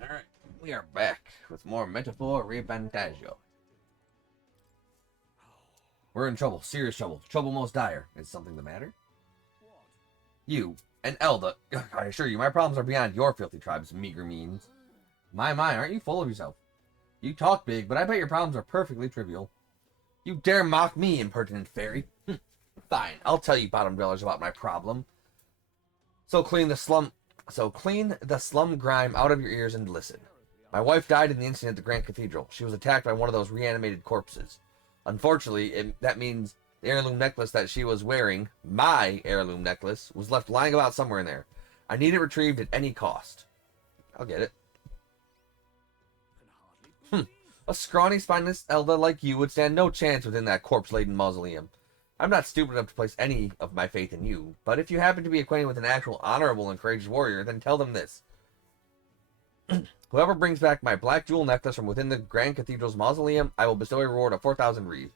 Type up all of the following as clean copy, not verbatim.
Alright, we are back with more Metaphor Re Fantazio. We're in trouble, serious trouble, trouble most dire. Is something the matter? You and Elda, I assure you, my problems are beyond your filthy tribe's meager means. My, aren't you full of yourself? You talk big, but I bet your problems are perfectly trivial. You dare mock me, impertinent fairy? Fine, I'll tell you bottom dwellers about my problem. So clean the slum grime out of your ears and listen. My wife died in the incident at the Grand Cathedral. She was attacked by one of those reanimated corpses. Unfortunately, that means the heirloom necklace that she was wearing, my heirloom necklace, was left lying about somewhere in there. I need it retrieved at any cost. I'll get it. A scrawny, spineless Elda like you would stand no chance within that corpse-laden mausoleum. I'm not stupid enough to place any of my faith in you, but if you happen to be acquainted with an actual honorable and courageous warrior, then tell them this. Whoever brings back my black jewel necklace from within the Grand Cathedral's mausoleum, I will bestow a reward of 4,000 reeve.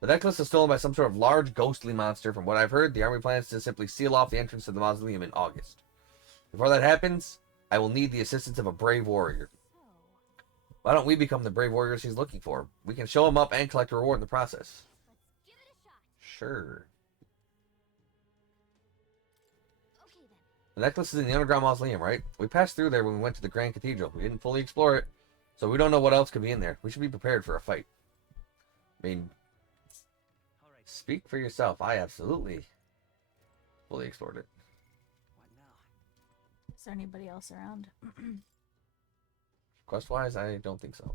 The necklace is stolen by some sort of large, ghostly monster. From what I've heard, the army plans to simply seal off the entrance to the mausoleum in August. Before that happens, I will need the assistance of a brave warrior. Why don't we become the brave warriors he's looking for? We can show him up and collect a reward in the process. Sure. The necklace is in the underground mausoleum, right? We passed through there when we went to the Grand Cathedral. We didn't fully explore it, so we don't know what else could be in there. We should be prepared for a fight. I mean, speak for yourself. I absolutely fully explored it. Is there anybody else around? Quest-wise, I don't think so.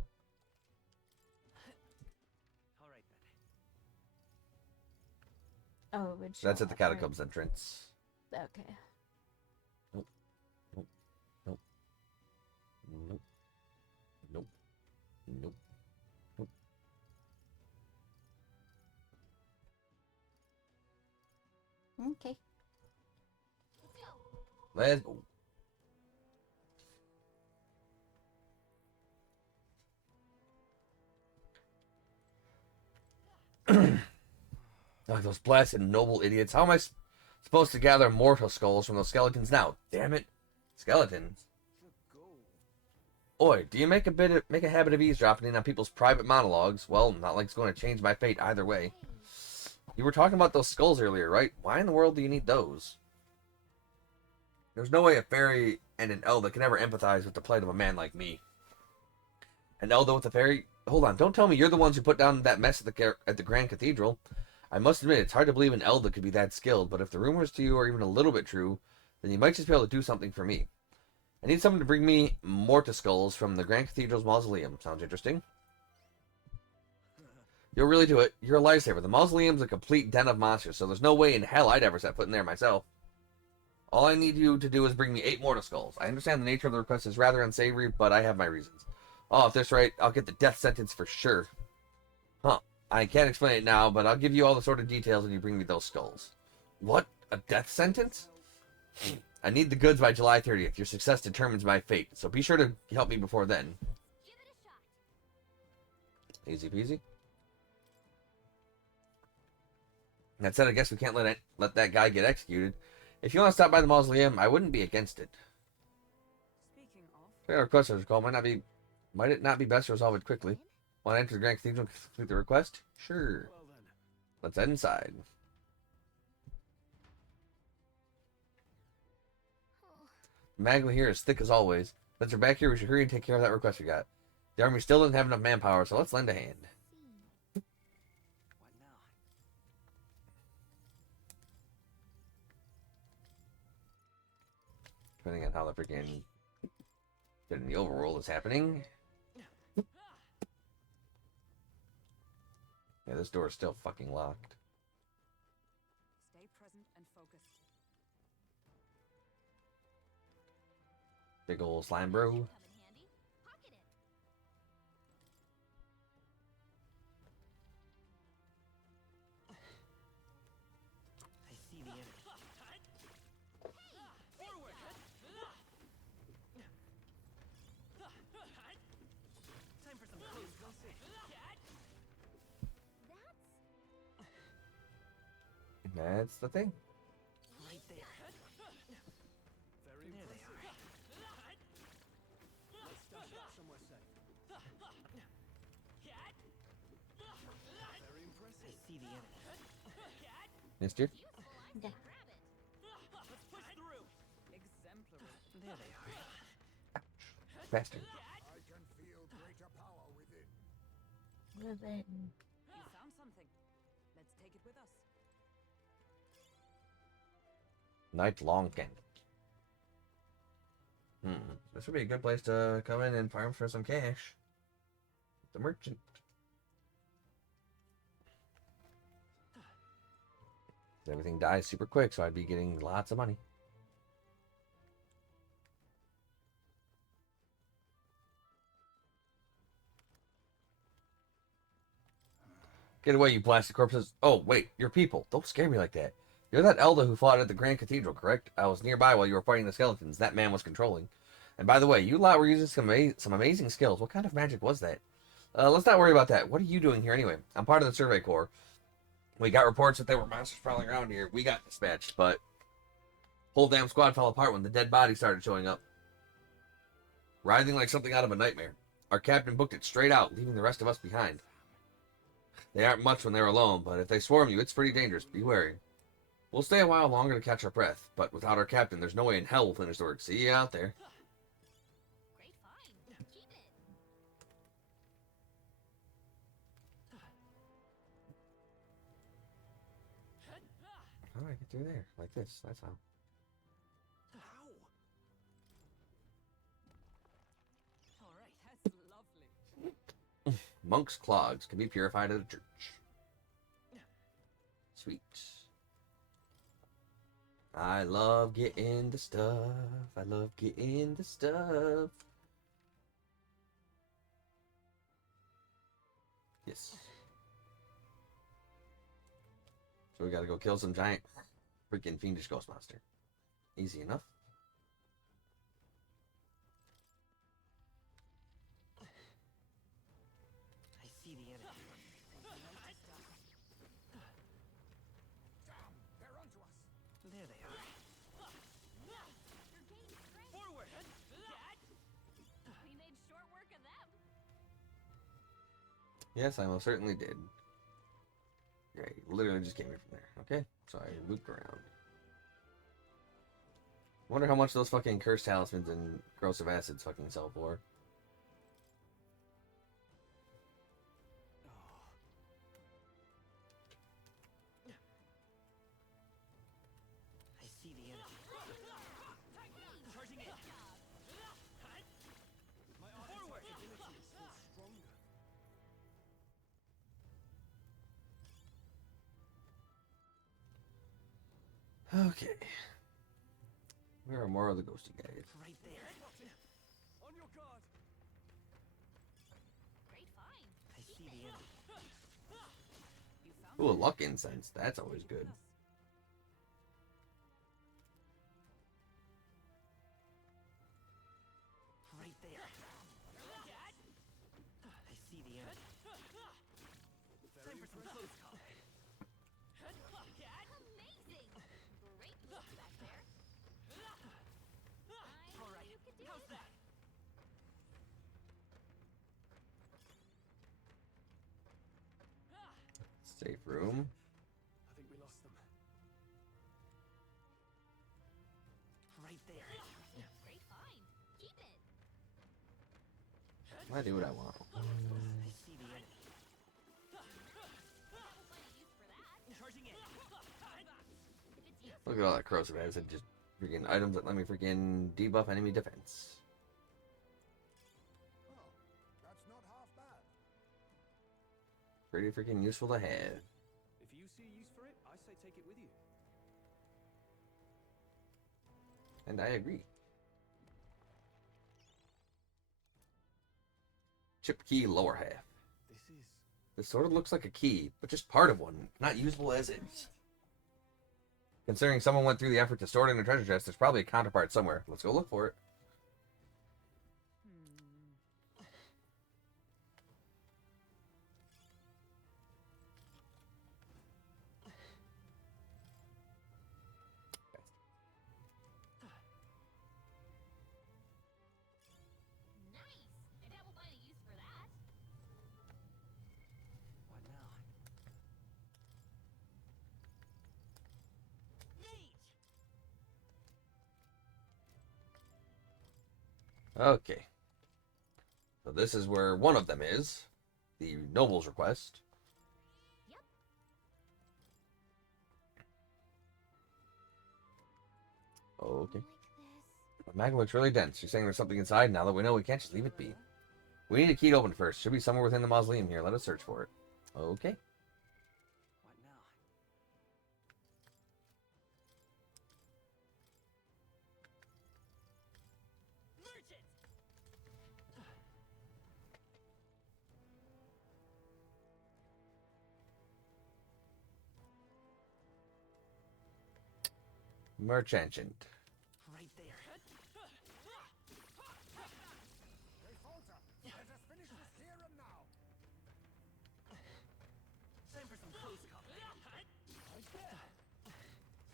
Oh, which That's at the catacombs entrance. Okay. Nope. Nope. Nope. Nope. Nope. Nope. Nope. Okay. Let's go. Oh, those blasted noble idiots. How am I supposed to gather mortal skulls from those skeletons now? Damn it. Skeletons. Oi, do you make a habit of eavesdropping in on people's private monologues? Well, not like it's going to change my fate either way. You were talking about those skulls earlier, right? Why in the world do you need those? There's no way a fairy and an Elda can ever empathize with the plight of a man like me. An Elda with a fairy? Hold on, don't tell me you're the ones who put down that mess at the Grand Cathedral. I must admit, it's hard to believe an Elda could be that skilled, but if the rumors to you are even a little bit true, then you might just be able to do something for me. I need someone to bring me mortar skulls from the Grand Cathedral's mausoleum. Sounds interesting. You'll really do it. You're a lifesaver. The mausoleum's a complete den of monsters, so there's no way in hell I'd ever set foot in there myself. All I need you to do is bring me 8 mortar skulls. I understand the nature of the request is rather unsavory, but I have my reasons. Oh, if that's right, I'll get the death sentence for sure. Huh. I can't explain it now, but I'll give you all the sort of details when you bring me those skulls. What? A death sentence? I need the goods by July 30th. Your success determines my fate, so be sure to help me before then. Easy peasy. That said, I guess we can't let that guy get executed. If you want to stop by the mausoleum, I wouldn't be against it. Our request is called. Might it not be best to resolve it quickly? Want to enter the Grand Cathedral and complete the request? Sure. Let's head inside. The magma here is thick as always. Since we're back here, we should hurry and take care of that request we got. The army still doesn't have enough manpower, so let's lend a hand. Depending on how the freaking bit in the overworld is happening. Yeah, this door is still fucking locked. Stay present and focused. Big ol' slime bro. I see the enemy. Time for some close. Go see. That's the thing. Right there. There they are. Let's I see the enemy. Missed you? Okay. Let's push through. Exemplary. There they are. Bastard. I can feel greater power within. Within. You found something. Let's take it with us. Night Longkin. This would be a good place to come in and farm for some cash. The merchant. Everything dies super quick, so I'd be getting lots of money. Get away, you plastic corpses. Oh, wait, you're people. Don't scare me like that. You're that elder who fought at the Grand Cathedral, correct? I was nearby while you were fighting the skeletons. That man was controlling. And by the way, you lot were using some amazing skills. What kind of magic was that? Let's not worry about that. What are you doing here anyway? I'm part of the Survey Corps. We got reports that there were monsters prowling around here. We got dispatched, but whole damn squad fell apart when the dead bodies started showing up. Writhing like something out of a nightmare. Our captain booked it straight out, leaving the rest of us behind. They aren't much when they're alone, but if they swarm you, it's pretty dangerous. Be wary. We'll stay a while longer to catch our breath, but without our captain, there's no way in hell we'll finish the work. See you out there. Great find. Keep it. How do I get through there? Like this. That's how. All right, that's lovely. Monk's clogs can be purified at a church. Sweet. I love getting the stuff. I love getting the stuff. Yes. So we gotta go kill some giant freaking fiendish ghost monster. Easy enough. I see the enemy. Damn, they're onto us. There they are. Forward. We made short work of them. Yes, I most certainly did. Great. Literally just came here from there. Okay. So I looped around. Wonder how much those fucking cursed talismans and corrosive acids fucking sell for. I see the enemy. Charging in. My forward. Ability is still stronger. Okay. Where are more of the ghosty guys? Right there. On your guard. Great find. I see the enemy. You found Ooh, a luck incense. That's always good. Right there. I see the enemy. Time for some close call. amazing. Great look back there. All right. You could do How's it. that? Safe room. I think we lost them. Right there. Great find. Keep it. I do what I want. I see the enemy. Find a use for that. Charging in. If it's useful. Look at all that corrosive acid. Just freaking items that let me freaking debuff enemy defense. Oh, that's not half bad. Pretty freaking useful to have. If you see a use for it, I say take it with you. And I agree. Chip key lower half. This is. This sort of looks like a key, but just part of one, not usable as is. Considering someone went through the effort to store it in a treasure chest, there's probably a counterpart somewhere. Let's go look for it. Nice. Maybe I will find a use for that. What now? Okay. So this is where one of them is. The noble's request. Yep. Okay. Like this. The mag looks really dense. You're saying there's something inside. Now that we know, we can't just leave it be. We need a key to open first. Should be somewhere within the mausoleum here. Let us search for it. Okay. What now? Merchant! Merchant. Right there. Hey, Falter, let us finish this here and now. Time for some close combat.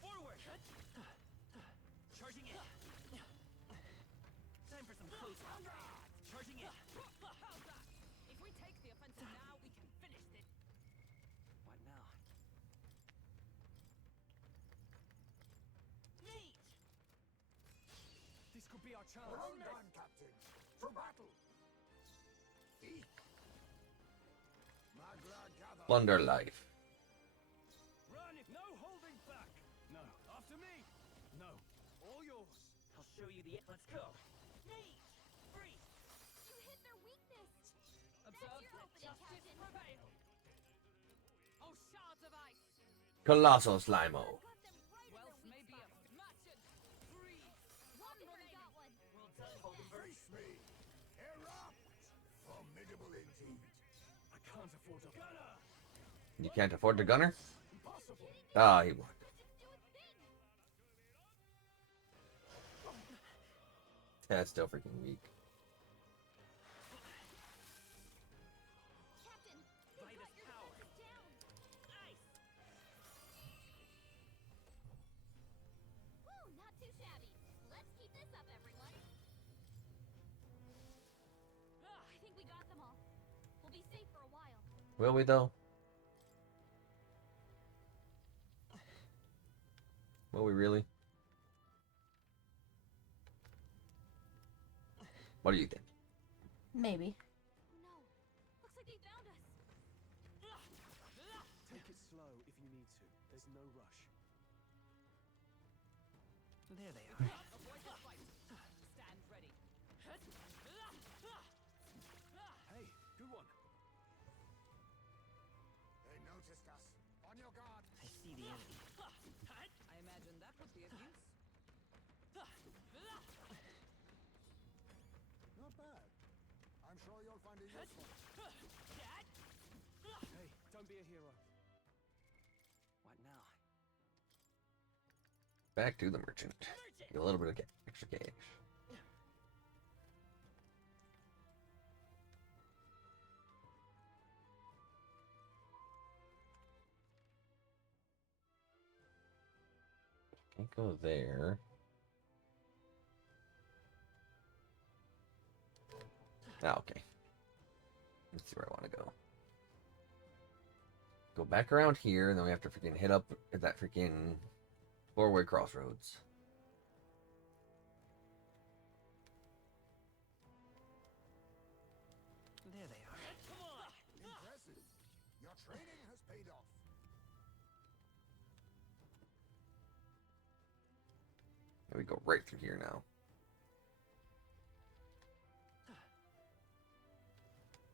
Forward! Charging in. Time for some close combat. Charging in. If we take the offensive now, we can finish this. What now? Meet! This could be our chance. Well done, Captain. To battle. Thief. Magla gather. Plunder life. Run, no holding back. No, after me. No, all yours. I'll show you the. Let's go. Meet! Free! You hit their weakness. Observe your opening, justice Captain. prevail. Oh, shards of ice. Colossus Limo. Got them right in their Wealth weak may be a spot. merchant. Free! Walkenberg got one. Well done, Holdenberg. Face me. Erupt. Formidable indeed. I can't afford a gunner. You can't afford the gunner? Impossible. Ah, he would. Let it do its thing. That's still freaking weak. Captain, you've By got this your power. defenses down. Ice! Woo, not too shabby. Let's keep this up, everyone. I think we got them all. We'll be safe for a while. Will we though? Will we really? What do you think? Maybe. No, looks like they found us. Take it slow if you need to. There's no rush. There they are. Avoid the fight. Stand ready. Hey, good one. They noticed us. On your guard. I see the enemy. I imagine that would be of use. Not bad. I'm sure you'll find it useful. Hey, don't be a hero. What now? Back to the merchant. Get a little bit of extra cash. Can't go there. Ah, okay. Let's see where I want to go. Go back around here, and then we have to freaking hit up at that freaking four-way crossroads. There they are. Come on! Impressive. Your training has paid off. And we go right through here now.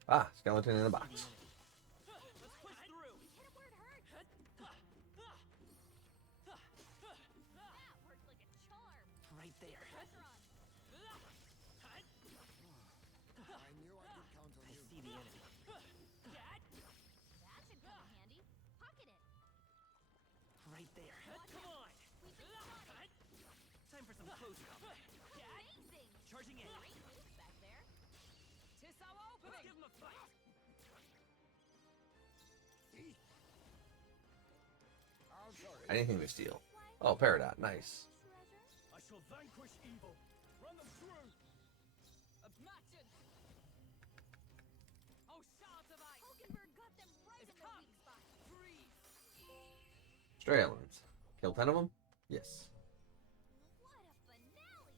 Ah, skeleton in a box. Let's push through. Hit him where it hurts. That worked like a charm. Right there. Pressure on. I knew I could count on I you. see the enemy. That should come in handy. Pocket it. Right there. Come on! We've been spotted. Time for some close combat. Amazing. Charging in. Great moves back there. Tis our Let's opening. give him a fight. Thief. I'll sorry. Anything to steal. Oh, Peridot, nice. Treasure. I shall vanquish evil. Run them through. Obnoxious. Oh, shards of ice. Hulkenberg got them right in their weak spot. Freeze. Strelins. Kill 10 of them? Yes. What a finale.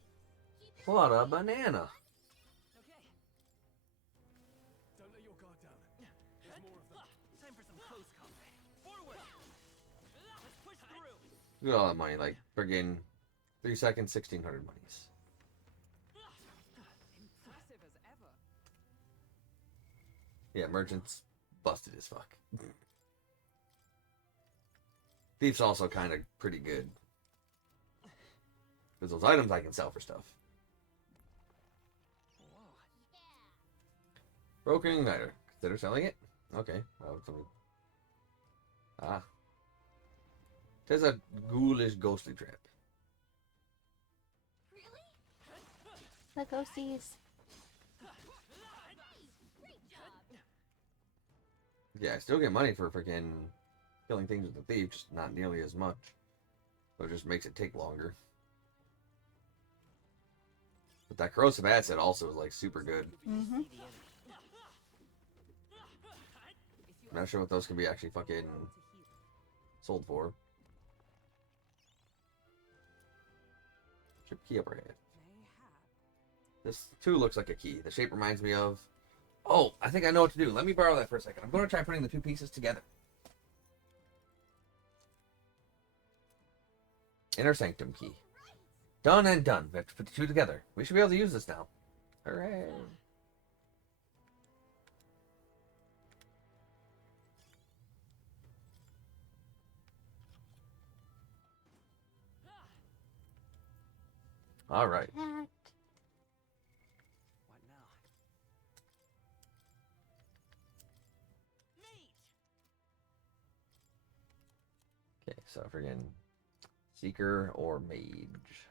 Keep it What a going, banana. everyone. Look at all that money, like friggin' 3 seconds, 1,600 monies. Impressive as ever. Yeah, merchant's busted as fuck. Thief's also kind of pretty good. Because those items I can sell for stuff. Broken Igniter. Consider selling it? Okay. Well, There's a ghoulish ghostly trap. Really? The ghosties. Great job. Yeah, I still get money for freaking killing things with the thief, just not nearly as much. But it just makes it take longer. But that corrosive acid also is like super good. Mm-hmm. I'm not sure what those can be actually fucking sold for. Chip key upper head. This too looks like a key. The shape reminds me of... Oh, I think I know what to do. Let me borrow that for a second. I'm going to try putting the two pieces together. Inner Sanctum key. Done and done. We have to put the two together. We should be able to use this now. Hooray. All right. That. What now? Mate! Okay, so friggin' Seeker or Mage.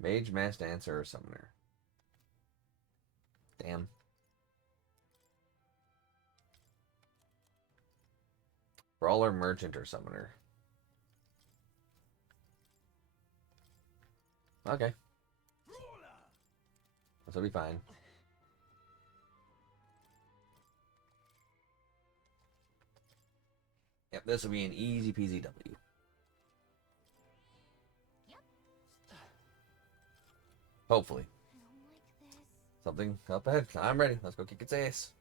Mage, Mass Dancer, or Summoner. Damn. Brawler, Merchant, or Summoner. Okay. This will be fine. Yep, this will be an easy peasy W. Hopefully. I don't like this. Something up ahead. I'm ready. Let's go kick its ass.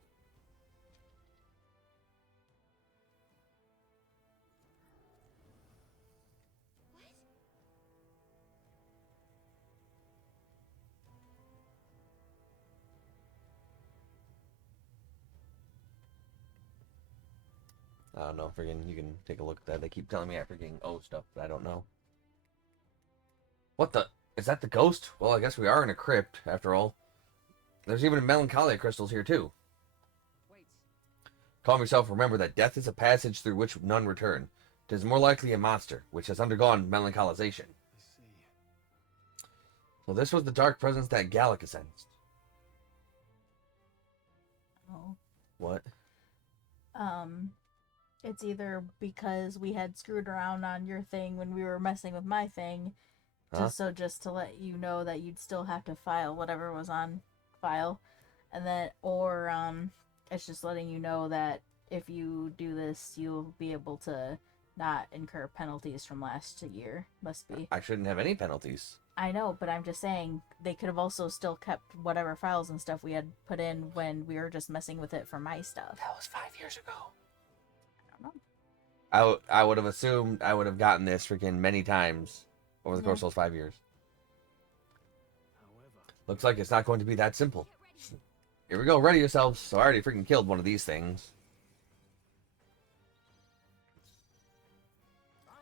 I don't know. Friggin', you can take a look at that. They keep telling me I freaking owe stuff, but I don't know. What the? Is that the ghost? Well, I guess we are in a crypt, after all. There's even melancholia crystals here, too. Wait. Calm yourself, remember that death is a passage through which none return. It is more likely a monster, which has undergone melancholisation. I see. So this was the dark presence that Gallica sensed. Oh. What? It's either because we had screwed around on your thing when we were messing with my thing, Huh? just to let you know that you'd still have to file whatever was on file, and then or it's just letting you know that if you do this, you'll be able to not incur penalties from last year. Must be. I shouldn't have any penalties. I know, but I'm just saying they could have also still kept whatever files and stuff we had put in when we were just messing with it for my stuff. That was 5 years ago. I don't know. I would have assumed I would have gotten this freaking many times over the Yeah. course of those 5 years. However, Looks like it's not going to be that simple. Here we go, ready yourselves. So I already freaking killed one of these things.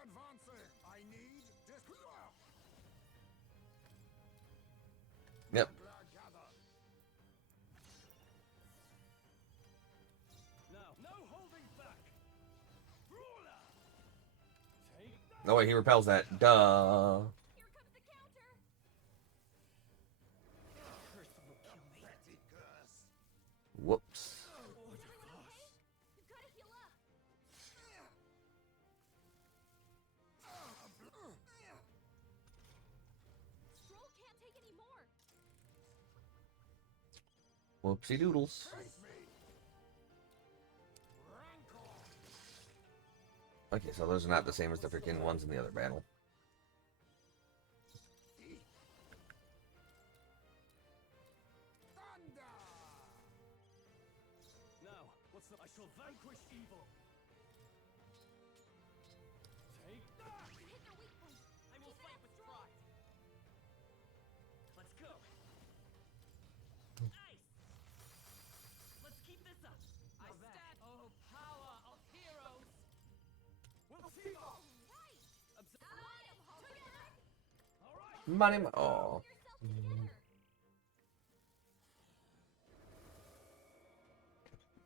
Advancing. I need this. Yep. Glad gather. Now, no holding back. Brawler! Take that. No way, he repels that. Duh. Here comes the counter. Curse will kill me. Petty curse. Whoops. You've got to heal up. Scroll can't take any more. Whoopsie doodles. Face me. Rancor. Okay, so those are not the same as the freaking ones in the other battle. I shall vanquish evil. Take that! Hit the weak point. I will fight with pride. Let's go. Nice. Let's keep this up. I stand. Oh, power of heroes. We'll team up. Right. Observe. Slide 'em, Hulkster. All right. Money. Oh. Yourself together.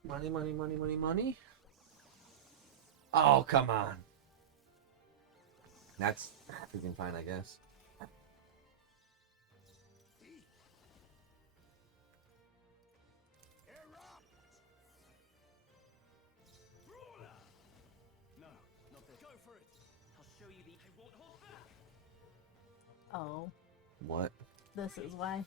Money, money, money, money, money. Oh, come on. That's freaking fine, I guess. Erupt! Brawler. No, not this. Go for it. I'll show you the. I won't hold back. Oh, What? this is why.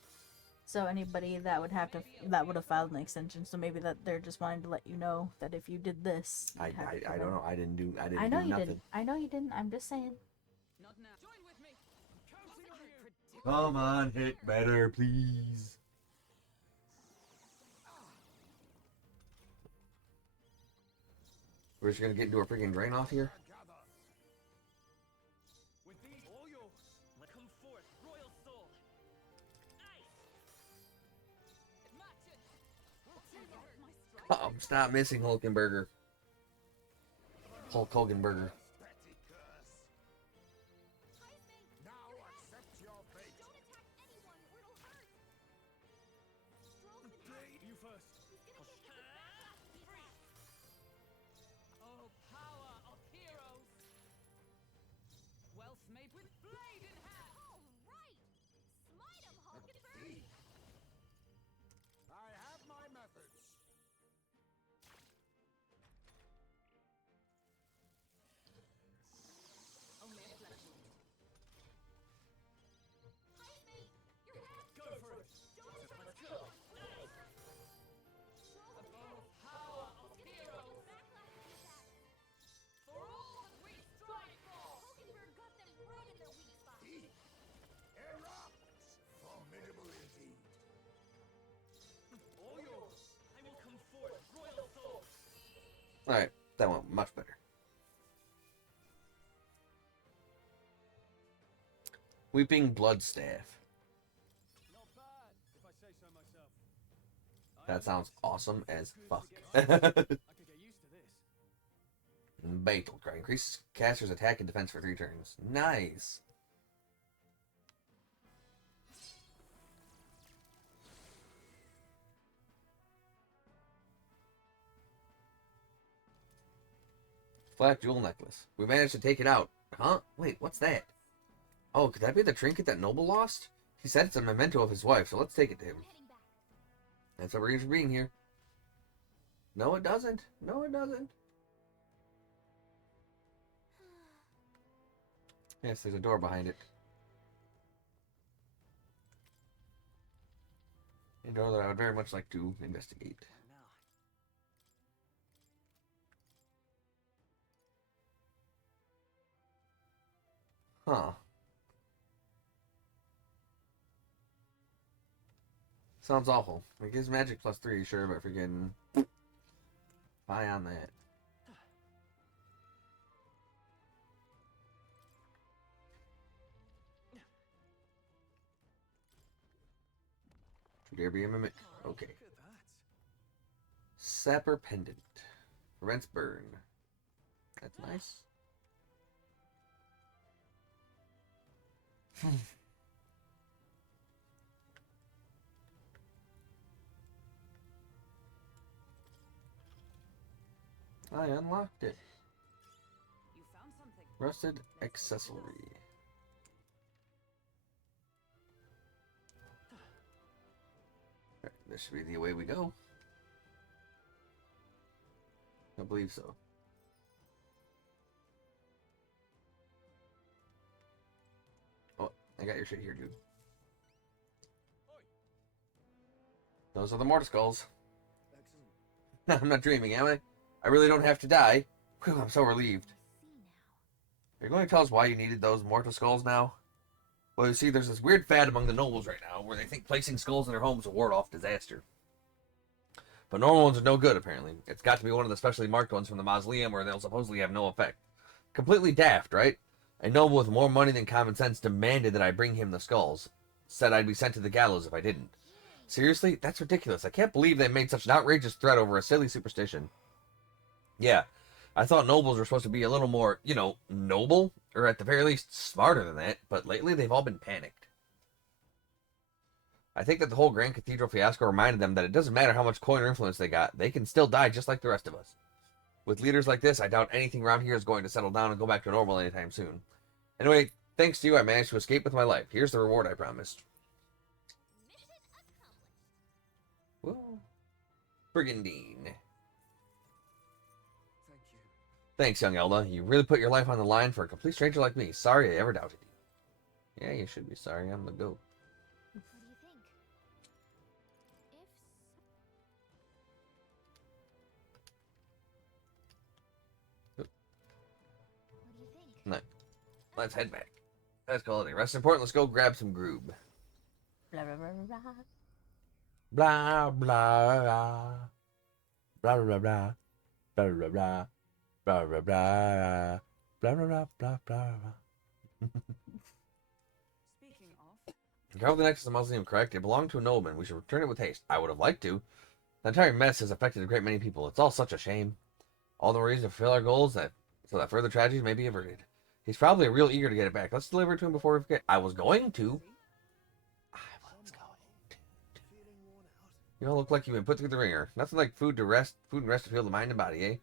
So anybody that would have filed an extension. So maybe that they're just wanting to let you know that if you did this, you'd have to I come don't in. know. I didn't do I know you nothing. didn't. I know you didn't. I'm just saying. Not now. Join with me. I'm counting on you. Come on, hit better, please. We're just gonna get into a freaking drain off here. Gather! With these all yours. Let come forth, royal soul. Nice. Match it. Oh, stop missing Hulkenberger. Hulk Hogan burger. Petty curse! Heisman, Now accept your fate! don't attack anyone or it'll hurt. Stroll's been hacked. You first. He's gonna get hit with backlash if he attacks. Oh, power of heroes. Wealth made with blade in hand. All right. Smite 'em, Hulkenberg. I have my methods! Only a flesh wound. Heisman, you're hacked. Go for it. Don't attack Let's go. anyone. Stroll's been Oh, hacked. power of He's gonna get hit heroes. with backlash if he attacks. For all that we strive for. Hulkenberg got them right in their weak spot. Erupt! Formidable indeed! All yours. I will come forth, royal soul. Alright, that went much better. Weeping Bloodstaff. Not bad, if I say so myself. That sounds awesome as fuck. I could get used to this. Battle Cry. Increases caster's attack and defense for 3 turns. Nice. Black jewel necklace. We managed to take it out. Huh? Wait, what's that? Oh, could that be the trinket that Noble lost? He said it's a memento of his wife, so let's take it to him. I'm heading back. That's our reason for being here. No, it doesn't. No, it doesn't. Yes, there's a door behind it. A door that I would very much like to investigate. Now. Huh. Sounds awful. It gives magic +3, sure, but freaking bye on that. Should there be a mimic? Okay. Look at that. Sapper pendant. Prevents burn. That's nice. I unlocked it. You found something. Rusted accessory. Alright, this should be the way we go. I believe so. Oh, I got your shit here, dude. Those are the mortar skulls. Excellent. I'm not dreaming, am I? I really don't have to die. Whew, I'm so relieved. See now. You're going to tell us why you needed those mortal skulls now? Well, you see, there's this weird fad among the nobles right now where they think placing skulls in their homes will ward off disaster. But normal ones are no good, apparently. It's got to be one of the specially marked ones from the mausoleum where they'll supposedly have no effect. Completely daft, right? A noble with more money than common sense demanded that I bring him the skulls. Said I'd be sent to the gallows if I didn't. Seriously? That's ridiculous. I can't believe they made such an outrageous threat over a silly superstition. Yeah, I thought nobles were supposed to be a little more, noble, or at the very least smarter than that, but lately they've all been panicked. I think that the whole Grand Cathedral fiasco reminded them that it doesn't matter how much coin or influence they got, they can still die just like the rest of us. With leaders like this, I doubt anything around here is going to settle down and go back to normal anytime soon. Anyway, thanks to you, I managed to escape with my life. Here's the reward I promised. Mission accomplished. Whoa. Brigandine. Thank you. Thanks, young Elda. You really put your life on the line for a complete stranger like me. Sorry I ever doubted you. Yeah, you should be sorry. I'm the goat. What do you think? What do you think? No. Let's head back. Let's call it a rest important. Let's go grab some groob. Blah, blah, blah, blah, blah. Blah, blah, blah. Blah, blah, blah. Blah, blah, blah. Blah, blah, blah. Blah, blah, blah, blah, blah. Speaking of, Carve the necklace of the mausoleum, correct? It belonged to a nobleman. We should return it with haste. I would have liked to. The entire mess has affected a great many people. It's all such a shame. All the reason to fulfill our goals so that further tragedies may be averted. He's probably real eager to get it back. Let's deliver it to him before we forget. I was going to. You all look like you've been put through the ringer. Nothing like food and rest to fuel the mind and body, eh?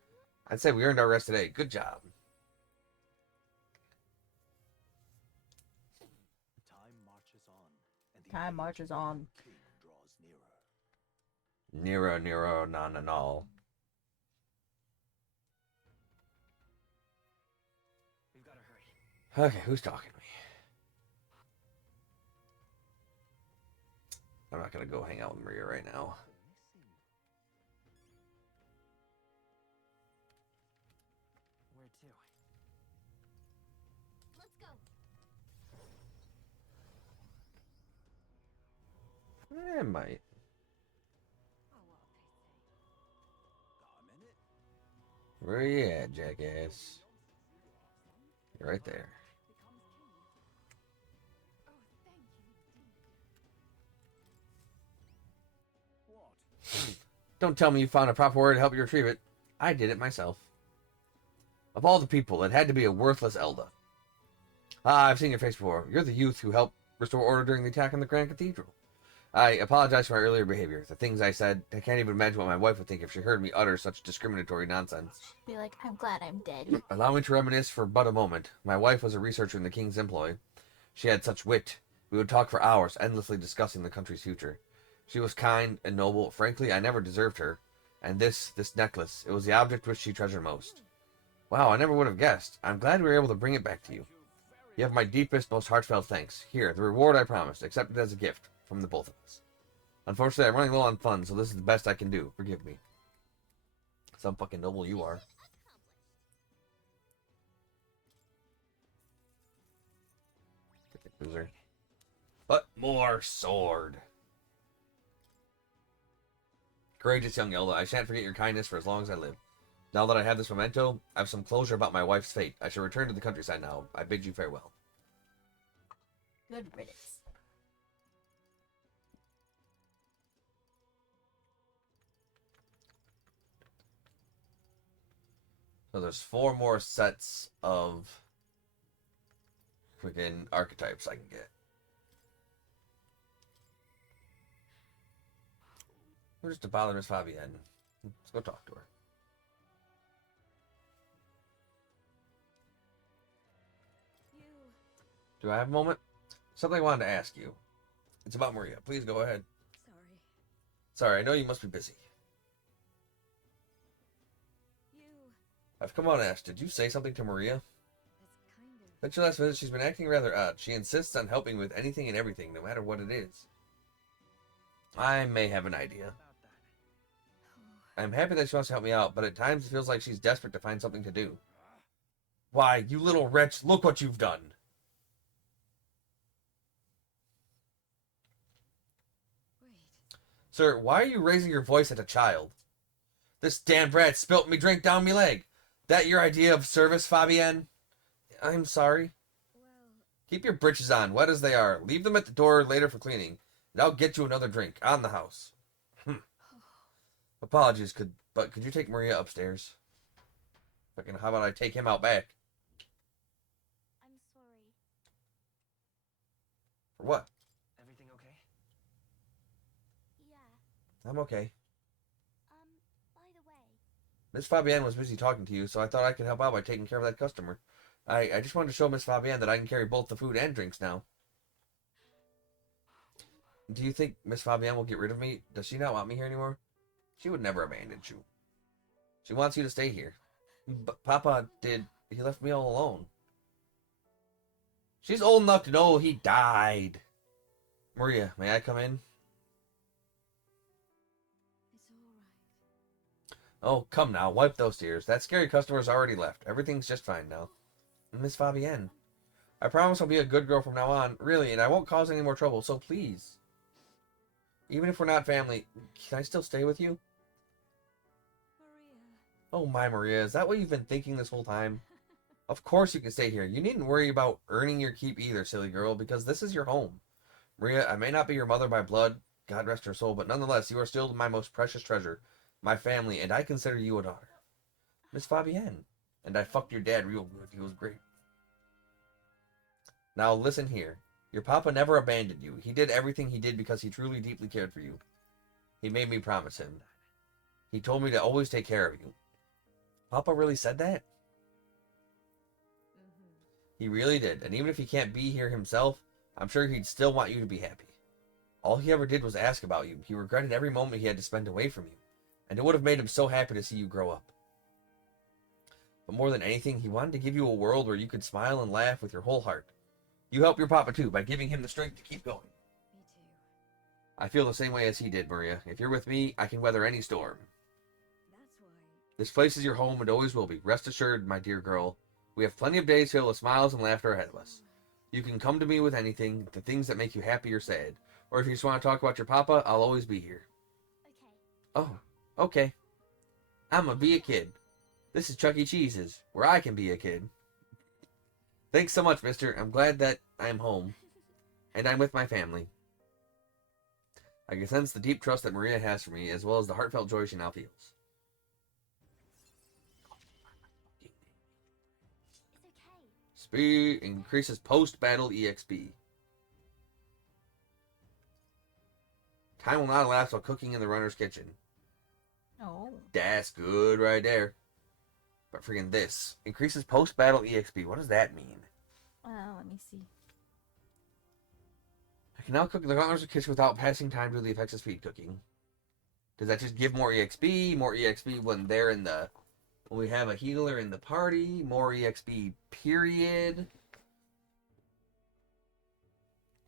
I'd say we earned our rest today. Good job. Time marches on. And the Time marches on. king draws nearer. Nearer, non. we've got to hurry. Okay, who's talking to me? I'm not gonna go hang out with Maria right now. Where to? Let's go. I might. Oh, what a pity. Where are you at, jackass? You're right there. Becomes king. Oh, thank you. What? Don't tell me you found a proper word to help you retrieve it. I did it myself. Of all the people, it had to be a worthless Elda. Ah, I've seen your face before. You're the youth who helped restore order during the attack on the Grand Cathedral. I apologize for my earlier behavior. The things I said, I can't even imagine what my wife would think if she heard me utter such discriminatory nonsense. Be like, I'm glad I'm dead. Allow me to reminisce for but a moment. My wife was a researcher in the king's employ. She had such wit. We would talk for hours, endlessly discussing the country's future. She was kind and noble. Frankly, I never deserved her. And this necklace, it was the object which she treasured most. Wow, I never would have guessed. I'm glad we were able to bring it back to you. You have my deepest, most heartfelt thanks. Here, the reward I promised. Accept it as a gift from the both of us. Unfortunately, I'm running low on funds, so this is the best I can do. Forgive me. Some fucking noble you are. Loser. But more sword. Courageous young Elda, I shan't forget your kindness for as long as I live. Now that I have this memento, I have some closure about my wife's fate. I shall return to the countryside now. I bid you farewell. Good riddance. So there's 4 more sets of freaking archetypes I can get. We're just to bother Miss Fabienne. Let's go talk to her. You. Do I have a moment? Something I wanted to ask you. It's about Maria. Please go ahead. Sorry. Sorry, I know you must be busy. You. I've come on to ask, did you say something to Maria? That's kind of. Since your last visit, she's been acting rather odd. She insists on helping with anything and everything, no matter what it is. I may have an idea. About that. I'm happy that she wants to help me out, but at times it feels like she's desperate to find something to do. Why, you little wretch, look what you've done. Wait. Sir, why are you raising your voice at a child? This damn brat spilt me drink down me leg. That your idea of service, Fabienne? I'm sorry. Well, Keep your britches on, wet as they are. Leave them at the door later for cleaning, and I'll get you another drink on the house. Apologies, but could you take Maria upstairs? Fucking, how about I take him out back? I'm sorry. For what? Everything okay? Yeah. I'm okay. By the way, Miss Fabienne was busy talking to you, so I thought I could help out by taking care of that customer. I just wanted to show Miss Fabienne that I can carry both the food and drinks now. Do you think Miss Fabienne will get rid of me? Does she not want me here anymore? She would never abandon you. She wants you to stay here. But Papa he left me all alone. She's old enough to know he died. Maria, may I come in? it's all right. Oh, come now, wipe those tears. That scary customer's already left. Everything's just fine now. Miss Fabienne, I promise I'll be a good girl from now on, really, and I won't cause any more trouble, so please. Even if we're not family, can I still stay with you? Maria. Oh my, Maria, is that what you've been thinking this whole time? Of course you can stay here. You needn't worry about earning your keep either, silly girl, because this is your home. Maria, I may not be your mother by blood, God rest her soul, but nonetheless, you are still my most precious treasure, my family, and I consider you a daughter. Miss Fabienne. And I fucked your dad real good. He was great. Now listen here. Your papa never abandoned you. He did everything he did because he truly deeply cared for you. He made me promise him. He told me to always take care of you. Papa really said that? He really did. And even if he can't be here himself, I'm sure he'd still want you to be happy. All he ever did was ask about you. He regretted every moment he had to spend away from you. And it would have made him so happy to see you grow up. But more than anything, he wanted to give you a world where you could smile and laugh with your whole heart. You help your papa too by giving him the strength to keep going. Me too. I feel the same way as he did, Maria. If you're with me, I can weather any storm. That's why. This place is your home and always will be. Rest assured, my dear girl. We have plenty of days filled with smiles and laughter ahead of us. You can come to me with anything, the things that make you happy or sad. Or if you just want to talk about your papa, I'll always be here. Okay. Oh, okay. I'ma be a kid. This is Chuck E. Cheese's, where I can be a kid. Thanks so much, mister. I'm glad that I'm home. And I'm with my family. I can sense the deep trust that Maria has for me, as well as the heartfelt joy she now feels. It's okay. Speed increases post-battle EXP. Time will not elapse while cooking in the runner's kitchen. Oh. That's good right there. But freaking this. Increases post-battle EXP. What does that mean? Let me see. I can now cook in the runner's kitchen without passing time due to the effects of speed cooking. Does that just give more EXP? More EXP when they're in the... When we have a healer in the party? More EXP, period.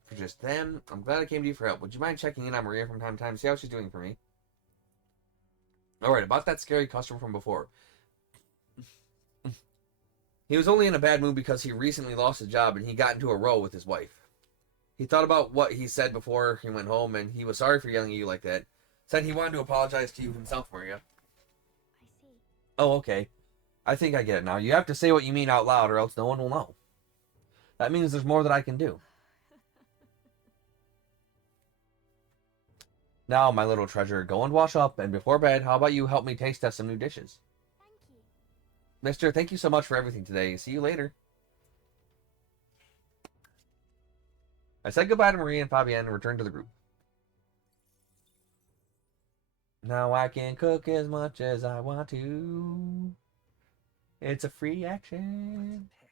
For just them. I'm glad I came to you for help. Would you mind checking in on Maria from time to time? See how she's doing for me. Alright, about that scary customer from before. He was only in a bad mood because he recently lost his job and he got into a row with his wife. He thought about what he said before he went home and he was sorry for yelling at you like that. Said he wanted to apologize to you himself, Maria. I see. Oh, okay. I think I get it now. You have to say what you mean out loud or else no one will know. That means there's more that I can do. Now, my little treasure, go and wash up, and before bed, how about you help me taste test some new dishes? Thank you. Mister, thank you so much for everything today. See you later. I said goodbye to Marie and Fabienne and returned to the group. Now I can cook as much as I want to. It's a free action. Pick.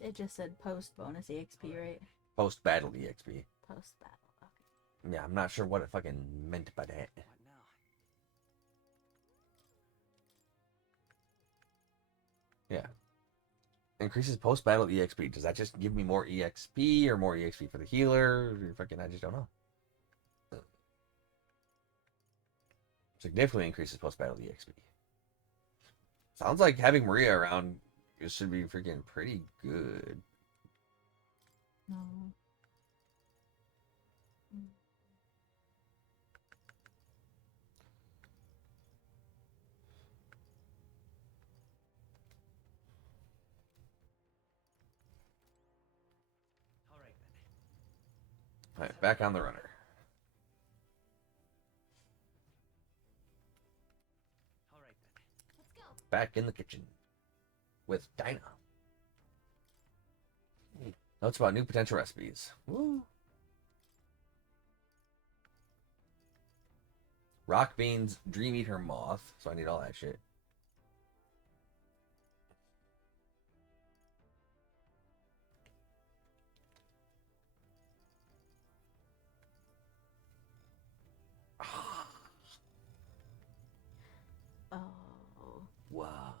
It just said post bonus EXP, right? Post battle EXP. Post battle. Okay. Yeah, I'm not sure what it fucking meant by that. What now? Yeah. Increases post battle EXP. Does that just give me more EXP or more EXP for the healer? Or fucking, I just don't know. Significantly increases post battle EXP. Sounds like having Maria around should be freaking pretty good. No. All right then. All right, back on the runner. All right then. Let's go. Back in the kitchen with Dinah. Notes about new potential recipes. Woo. Rock beans, dream eater moth. So I need all that shit. Oh. Wow.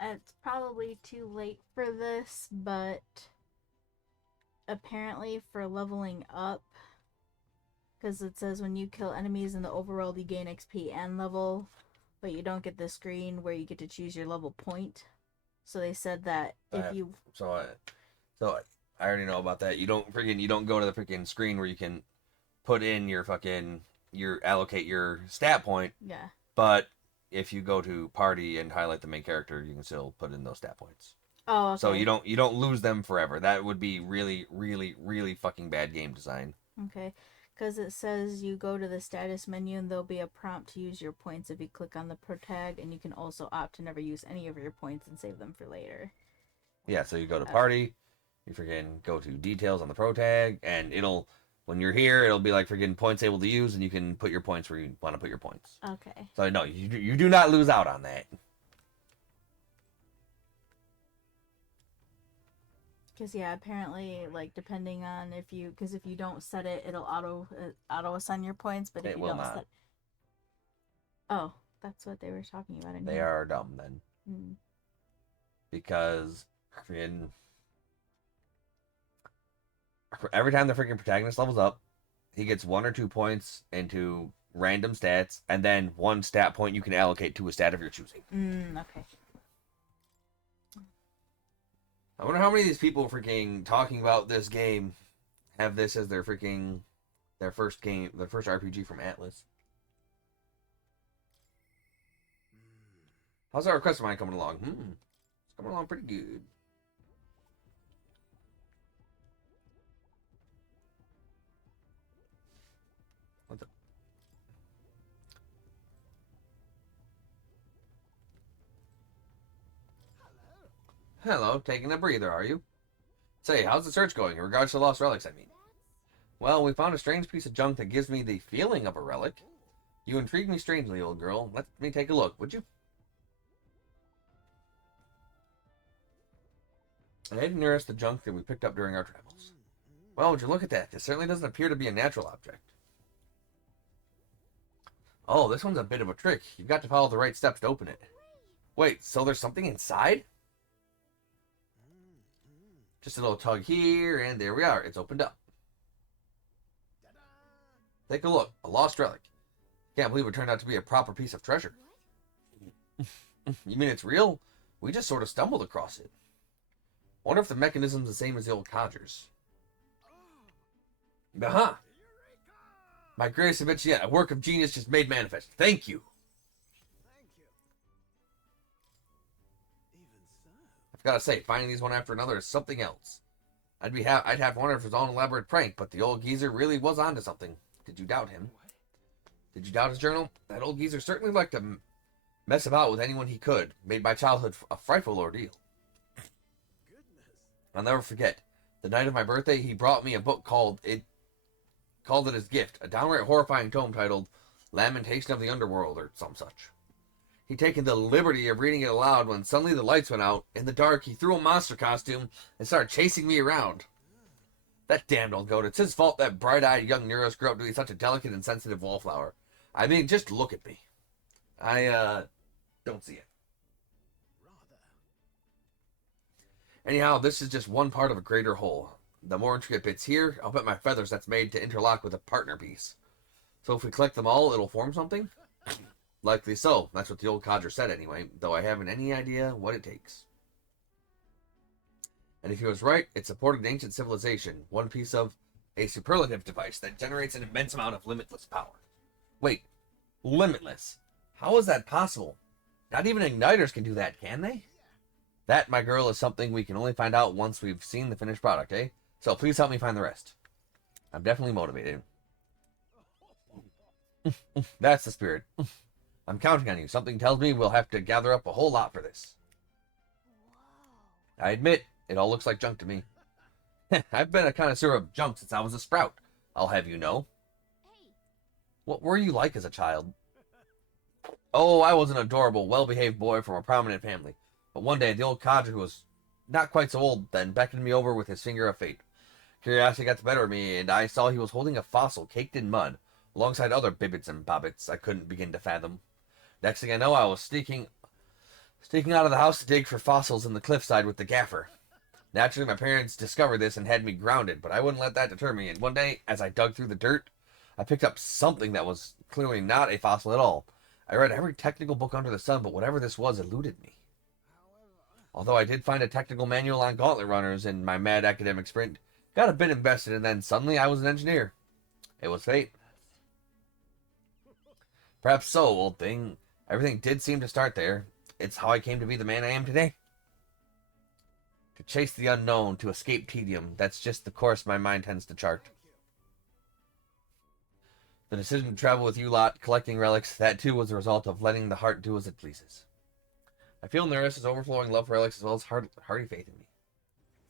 It's probably too late for this, but apparently for leveling up, because it says when you kill enemies in the overworld, you gain XP and level, but you don't get the screen where you get to choose your level point. So they said that if you So I already know about that. You don't go to the freaking screen where you can put in your allocate your stat point. yeah. But if you go to party and highlight the main character, you can still put in those stat points. Oh, okay. So you don't lose them forever. That would be really, really, really fucking bad game design. Okay, because it says you go to the status menu and there'll be a prompt to use your points if you click on the pro tag, and you can also opt to never use any of your points and save them for later. Yeah, so you go to party, you freaking go to details on the pro tag, and when you're here, it'll be like freaking points able to use, and you can put your points where you want to put your points. Okay. So no, you do not lose out on that. Because yeah, apparently, like depending on if you don't set it, it'll auto assign your points, but if It you will don't not. set, oh, that's what they were talking about. In They here. are dumb then, because freaking every time the freaking protagonist levels up, he gets 1 or 2 points into random stats, and then 1 stat point you can allocate to a stat of your choosing. Okay. I wonder how many of these people freaking talking about this game have this as their first RPG from Atlas. How's our request of mine coming along? It's coming along pretty good. What's up? Hello, taking a breather, are you? Say, how's the search going in regards to lost relics, I mean? Well, we found a strange piece of junk that gives me the feeling of a relic. You intrigue me strangely, old girl. Let me take a look, would you? I headed nearest the junk that we picked up during our travels. Well, would you look at that? This certainly doesn't appear to be a natural object. Oh, this one's a bit of a trick. You've got to follow the right steps to open it. Wait, so there's something inside? Just a little tug here, and there we are. It's opened up. Take a look. A lost relic. Can't believe it turned out to be a proper piece of treasure. You mean it's real? We just sort of stumbled across it. Wonder if the mechanism's the same as the old codgers. Aha! My greatest invention yet. A work of genius just made manifest. Thank you. I've got to say, finding these one after another is something else. I'd have wondered if it was all an elaborate prank, but the old geezer really was onto something. Did you doubt him? Did you doubt his journal? That old geezer certainly liked to mess about with anyone he could. Made my childhood a frightful ordeal. I'll never forget. The night of my birthday, he brought me a book called it his gift. A downright horrifying tome titled Lamentation of the Underworld, or some such. He'd taken the liberty of reading it aloud when suddenly the lights went out. In the dark, he threw a monster costume and started chasing me around. That damned old goat. It's his fault that bright-eyed young Neuros grew up to be such a delicate and sensitive wallflower. I mean, just look at me. I don't see it. Anyhow, this is just one part of a greater whole. The more intricate bits here, I'll bet my feathers that's made to interlock with a partner piece. So if we collect them all, it'll form something? Likely so. That's what the old codger said anyway, though I haven't any idea what it takes. And if he was right, it supported an ancient civilization, one piece of a superlative device that generates an immense amount of limitless power. Wait, limitless? How is that possible? Not even igniters can do that, can they? That, my girl, is something we can only find out once we've seen the finished product, eh? So please help me find the rest. I'm definitely motivated. That's the spirit. I'm counting on you. Something tells me we'll have to gather up a whole lot for this. I admit, it all looks like junk to me. I've been a connoisseur of junk since I was a sprout, I'll have you know. Hey, What were you like as a child? Oh, I was an adorable, well-behaved boy from a prominent family. But one day, the old codger, who was not quite so old then, beckoned me over with his finger of fate. Curiosity got the better of me, and I saw he was holding a fossil caked in mud, alongside other bibbits and bobbits I couldn't begin to fathom. Next thing I know, I was sneaking out of the house to dig for fossils in the cliffside with the gaffer. Naturally, my parents discovered this and had me grounded, but I wouldn't let that deter me, and one day, as I dug through the dirt, I picked up something that was clearly not a fossil at all. I read every technical book under the sun, but whatever this was eluded me. Although I did find a technical manual on gauntlet runners in my mad academic sprint, got a bit invested, and then suddenly I was an engineer. It was fate. Perhaps so, old thing. Everything did seem to start there. It's how I came to be the man I am today. To chase the unknown, to escape tedium, that's just the course my mind tends to chart. The decision to travel with you lot, collecting relics, that too was a result of letting the heart do as it pleases. I feel Neris's overflowing love for relics as well as hearty faith in me.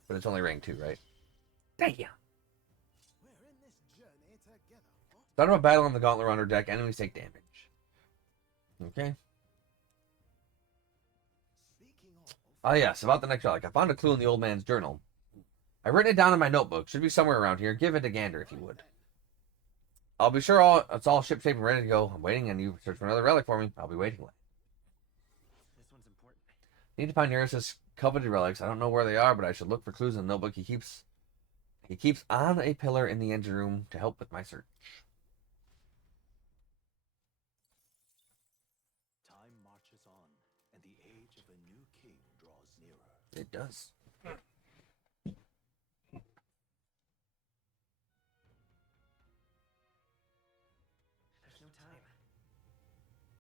But it's only rank 2, right? Damn! We're in this journey together. What? Start of a battle on the Gauntlet Runner deck, enemies take damage. Okay. Speaking of, Ah yes, about the next relic. I found a clue in the old man's journal. I've written it down in my notebook. Should be somewhere around here. Give it a gander if you would. I'll be sure it's all shipshape and ready to go. I'm waiting on you to search for another relic for me. I'll be waiting. This one's important. Need to find Neris's coveted relics. I don't know where they are, but I should look for clues in the notebook he keeps on a pillar in the engine room to help with my search. time marches on, and the age of a new king draws nearer. It does. There's no time.